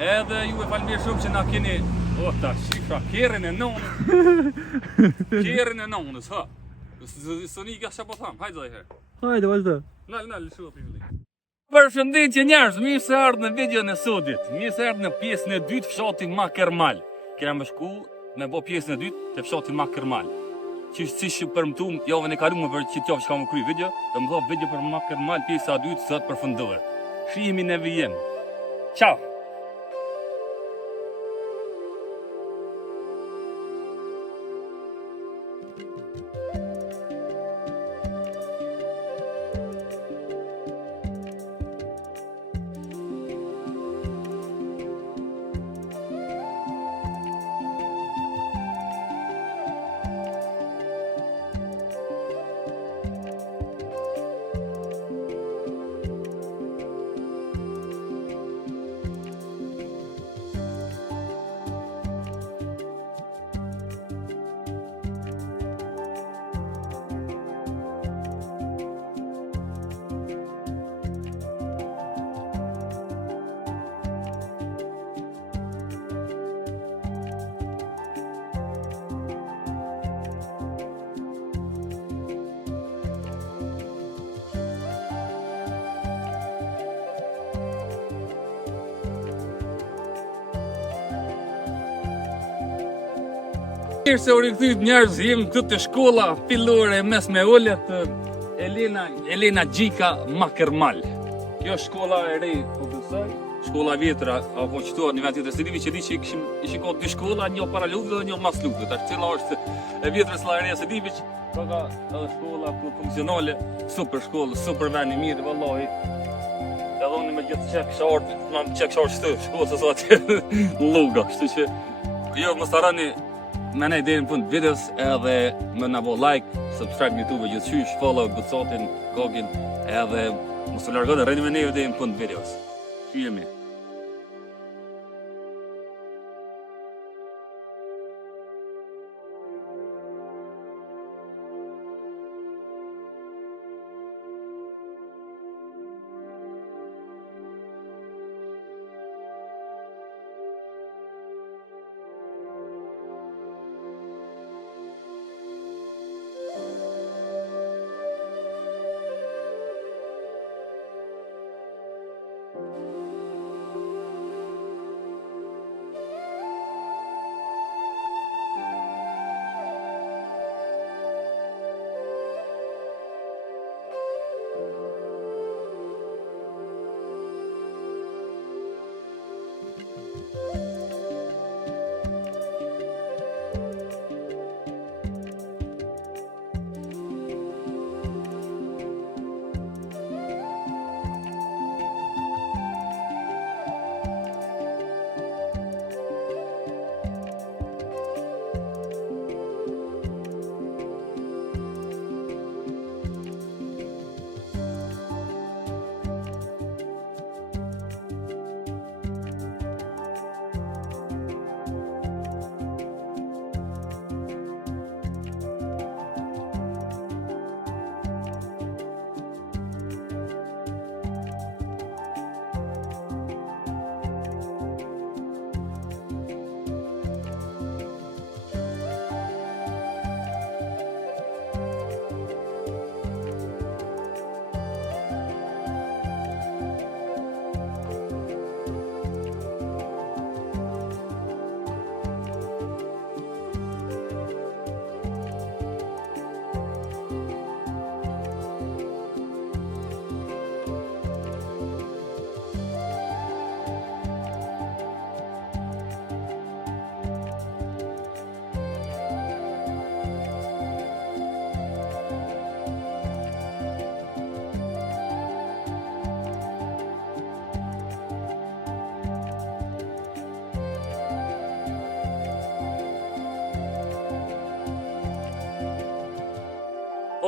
Edhe ju e falënderoj shumë që na keni ta shifra kerrin e nonës. Kerrin e nonës, ha. Sonika çfarë po tham? Hajde edhe herë. Hajde, vazhdo. Nal, shuha fillim. Përshëndetje njerëz, mirë se ardhë në videon e sodit. Mirë se ardhë në pjesën e dytë fshati Makermal. Kena më shku me bo pjesën e dytë të fshati Makermal. Siç përmtum javën e kaluar për që t'javë që kam kry video, do më thonë video për Makermal pjesa e dytë sot përfundohet. Shihemi në vijim. Ciao. Mirë se u rikthit njerëz, jemi këtu te shkolla fillore mesme ullet Elena Gjika Makermal. Kjo është shkolla e re, po besoj, shkolla e vjetër, apo qëto në vend tjetër se divi që di që ishin ka dy shkolla, një para luftës dhe një mas luftës. Tash cila është e vjetër se la e re se divi që ka edhe shkolla funksionale, super shkollë, super vend i mirë, vallahi. Edhe unë me gjithë çka kisha ardhur, më çka kisha ardhur këtu, shkolla se sa atë lloga, kështu që jo mos harroni me ne deri në fund videos edhe më na bo like, subscribe në YouTube, gjithçysh, follow Gucotin, Gogin, edhe mos u largoni, rrini me ne deri në fund videos. Shihemi.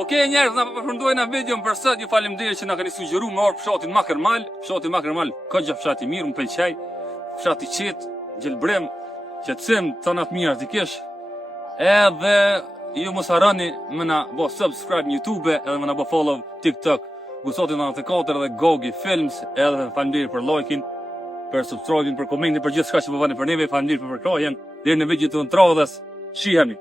Okej njerëz, na përfundojna videon për sot. Ju faleminderit që na keni sugjeruar me orë fshatin Makermal. Fshati Makermal, ka gjë fshati mirë, më pëlqej. Fshati qet, gjelbrem, qetësim, tona të mira ti kesh. Edhe ju mos harroni më na bo subscribe në YouTube edhe më na bo follow TikTok. Gucoti 94 dhe Gogi Films, edhe faleminderit për like-in. për subscribin, për komentin, për gjithçka që po bëni për neve. Faleminderit për përkrajen. Deri në video të tradhës. Shihemi.